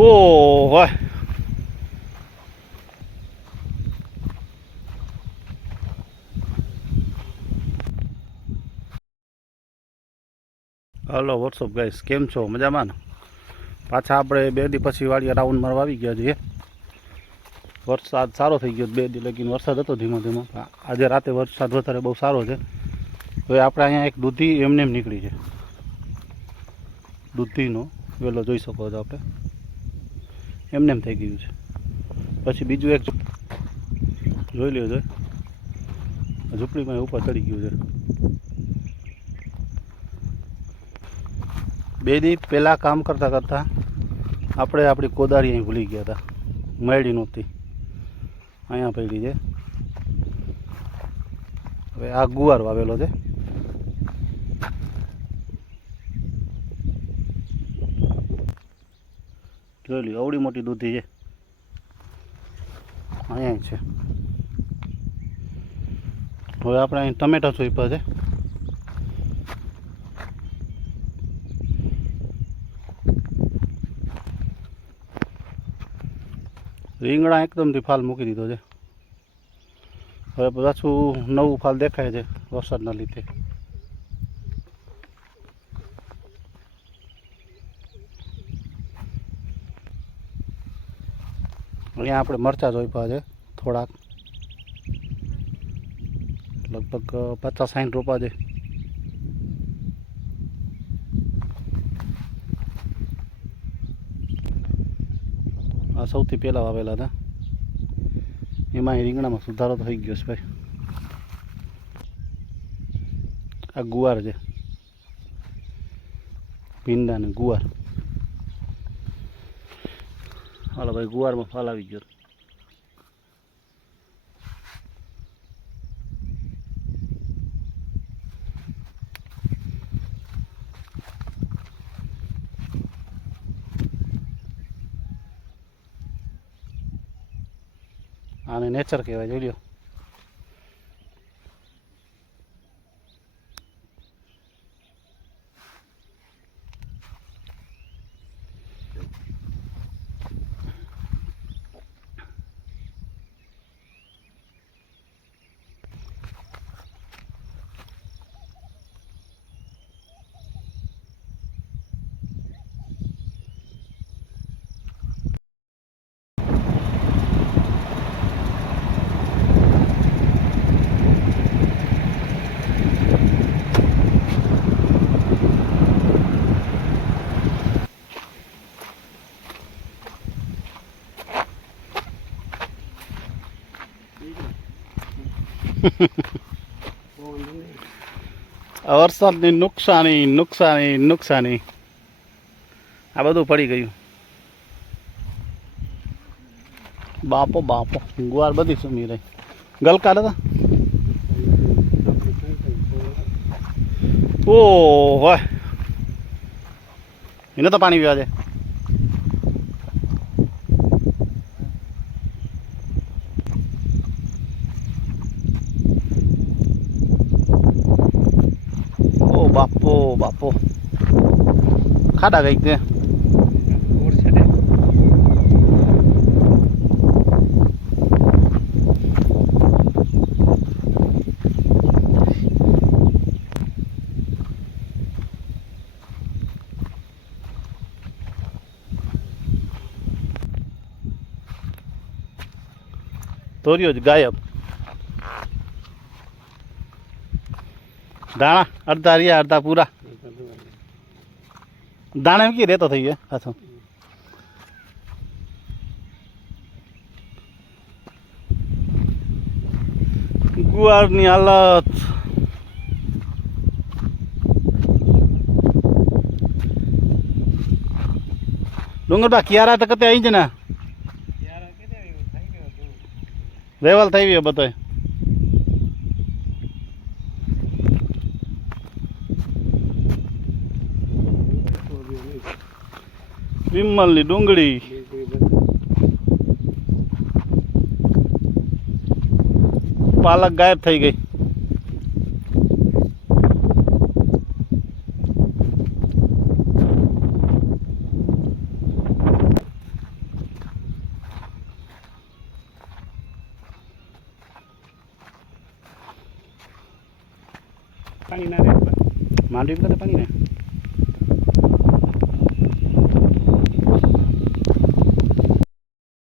ઓહો hello WhatsApp guys કેમ છો? મજામાં ને? પાછા આપણે બે દી પછી વાળીયા રાઉન્ડ મારવા આવી ગયા છીએ. વરસાદ સારો થઈ ગયો બે દી લગીને વરસાદ હતો ધીમો ધીમો. આજે રાતે વરસાદ વધારે બહુ સારો છે. તો આપણે અહીંયા એક દૂધી એમને એમ નીકળી છે. દૂધીનો વેલો જોઈ શકો છો આપણે. એમને એમ થઈ ગયું છે. પછી બીજું એક જોઈ લ્યો છે ઝૂંપડીમાં ઉપર ચડી ગયું છે. બે દી પહેલાં કામ કરતાં કરતાં આપણે આપણી કોદારી અહીં ભૂલી ગયા હતા. મળી નહોતી. અહીંયા પડી છે. હવે આ ગુવાર વાવેલો છે. જોઈ લ્યો અવડી મોટી દૂધી છે. અહીંયા છે. હવે આપણે અહીં ટમેટા સોંપ્યા છે. રીંગણા એકદમથી ફાલ મૂકી દીધો છે. હવે પાછું નવું ફાલ દેખાય છે વરસાદના લીધે. અહીંયા આપણે મરચાં જોઈપા છે, થોડાક. લગભગ પચાસ સાઠ રોપા છે. આ સૌથી પહેલાં વાવેલા હતા. એમાં એ રીંગણામાં સુધારો થઈ ગયો છે ભાઈ. આ ગુવાર છે. ભીંડા ને ગુવાર. હાલો ભાઈ ગુવારમાં ફાલ આવી ગયો આને નેચર કહેવાય જોઈ લ્યો વરસાદની નુકસાની નુકસાની નુકસાની. આ બધું પડી ગયું. બાપો બાપો, ગુવાર બધી સુમી રહી. ગલકા હતા? ઓ હોય. એને તો પાણી પીવા છે બાપો બાપો ખાડા કઈક તે તોર્યો જ ગાયબ દાણા અડધા રહ્યા અડધા પૂરા દાણા કી રહેતો થઈ ગયો? પાછો ગુવારની હાલત. ડુંગરબા કિયારા તો કતે આવી જ ને? લેવલ થઈ ગયો બધો Bimbal di Dunggeri. Pala gaib thai gai. Pani na? Mandi ba na pani?